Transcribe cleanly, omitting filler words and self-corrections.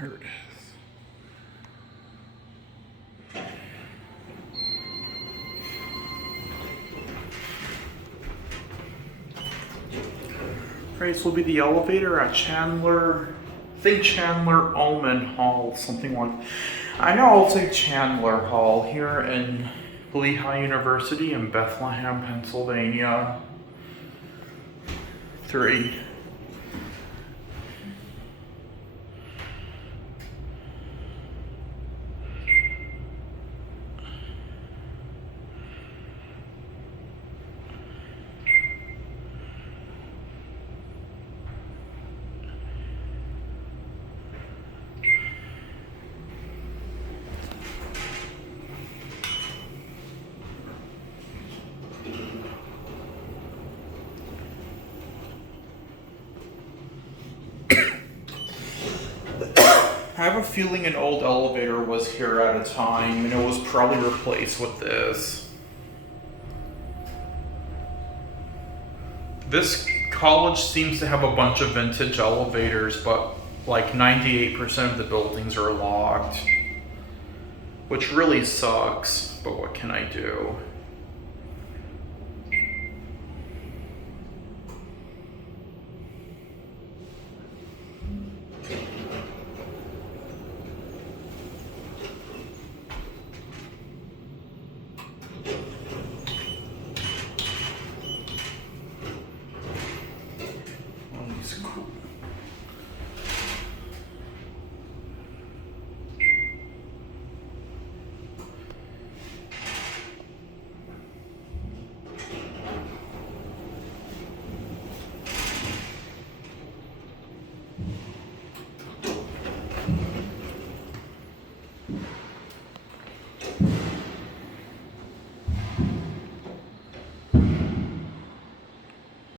Here it is. Alright, this will be the elevator at Chandler-Ullmann Hall, something like. I know I'll say Chandler Hall here in Lehigh University in Bethlehem, Pennsylvania. 3. I have a feeling an old elevator was here at a time, and it was probably replaced with this. This college seems to have a bunch of vintage elevators, but like 98% of the buildings are locked, which really sucks, but what can I do? Cool.